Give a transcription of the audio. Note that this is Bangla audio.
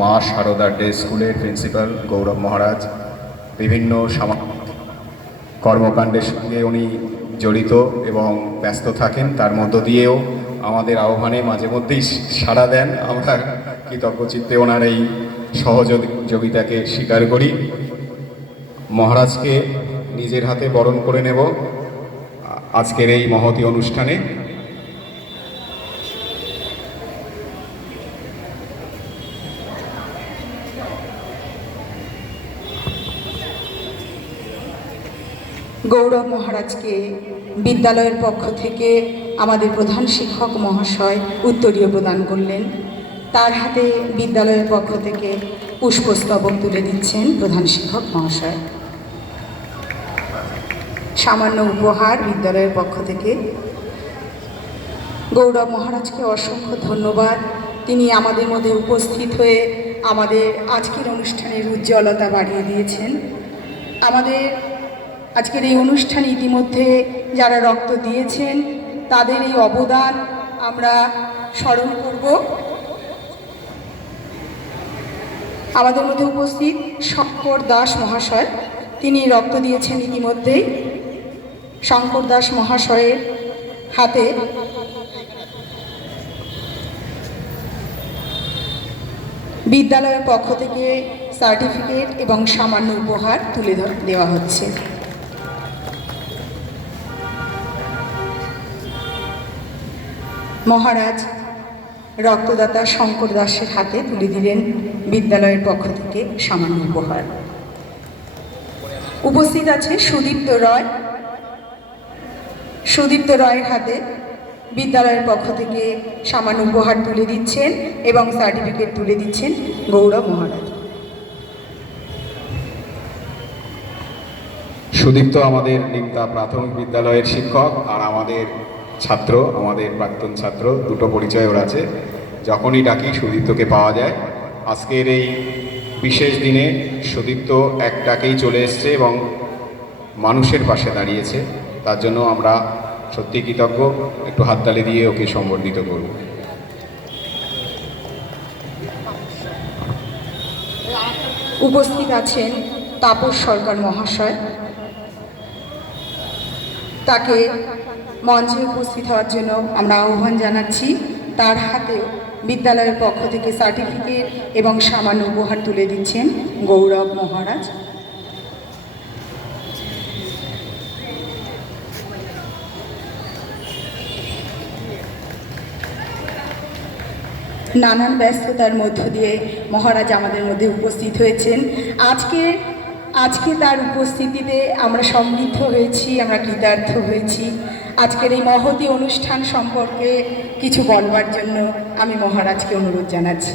মা সারদা ডে স্কুলের প্রিন্সিপাল গৌরব মহারাজ বিভিন্ন কর্মকাণ্ডের সঙ্গে উনি জড়িত এবং ব্যস্ত থাকেন, তার মধ্য দিয়েও আমাদের আহ্বানে মাঝে মধ্যেই সাড়া দেন। আমরা কৃতজ্ঞচিত্তে ওনার এই সহযোগিতাকে স্বীকার করি। মহারাজকে নিজের হাতে বরণ করে নেব আজকের এই মহতী অনুষ্ঠানে। গৌরব মহারাজকে বিদ্যালয়ের পক্ষ থেকে আমাদের প্রধান শিক্ষক মহাশয় উত্তরীয় প্রদান করলেন। তার হাতে বিদ্যালয়ের পক্ষ থেকে পুষ্পস্তবক তুলে দিচ্ছেন প্রধান শিক্ষক মহাশয়। সামান্য উপহার বিদ্যালয়ের পক্ষ থেকে। গৌরব মহারাজকে অসংখ্য ধন্যবাদ। তিনি আমাদের মধ্যে উপস্থিত হয়ে আমাদের আজকের অনুষ্ঠানের উজ্জ্বলতা বাড়িয়ে দিয়েছেন। আমাদের আজকের এই অনুষ্ঠানে ইতিমধ্যে যারা রক্ত দিয়েছেন তাদের এই অবদান আমরা স্মরণ করব। আমাদের মধ্যে উপস্থিত শঙ্কর দাস মহাশয়, তিনি রক্ত দিয়েছেন ইতিমধ্যেই। শঙ্কর দাস মহাশয়ের হাতে বিদ্যালয়ের পক্ষ থেকে সার্টিফিকেট এবং সামান্য উপহার তুলে দেওয়া হচ্ছে। মহারাজ রক্তদাতা শঙ্কর দাসের হাতে তুলে দিলেন বিদ্যালয়ের পক্ষ থেকে সামান্য উপহার। উপস্থিত আছে সুদীপ্ত রয়। সুদীপ্ত রয়ের হাতে বিদ্যালয়ের পক্ষ থেকে সামান্য উপহার তুলে দিচ্ছেন এবং সার্টিফিকেট তুলে দিচ্ছেন গৌরব মহারাজ। সুদীপ্ত আমাদের নিমতা প্রাথমিক বিদ্যালয়ের শিক্ষক আর আমাদের ছাত্র, আমাদের প্রাক্তন ছাত্র, দুটো পরিচয় ওর আছে। যখনই ডাকি সুদীপ্তকে পাওয়া যায়। আজকের এই বিশেষ দিনে সুদীপ্ত এক ডাকেই চলে এসছে এবং মানুষের পাশে দাঁড়িয়েছে। তার জন্য আমরা সত্যি কৃতজ্ঞ। একটু হাততালি দিয়ে ওকে সম্বর্ধিত করব। উপস্থিত আছেন তাপস সরকার মহাশয়। তাকে মঞ্চে উপস্থিত হওয়ার জন্য আমরা আহ্বান জানাচ্ছি। তার হাতেও বিদ্যালয়ের পক্ষ থেকে সার্টিফিকেট এবং সামান্য উপহার তুলে দিচ্ছেন গৌরব মহারাজ। নানান ব্যস্ততার মধ্য দিয়ে মহারাজ আমাদের মধ্যে উপস্থিত হয়েছেন। আজকে তার উপস্থিতিতে আমরা সমৃদ্ধ হয়েছি, আমরা কৃতার্থ হয়েছি। আজকের এই মহতী অনুষ্ঠান সম্পর্কে কিছু বলবার জন্য আমি মহারাজকে অনুরোধ জানাচ্ছি।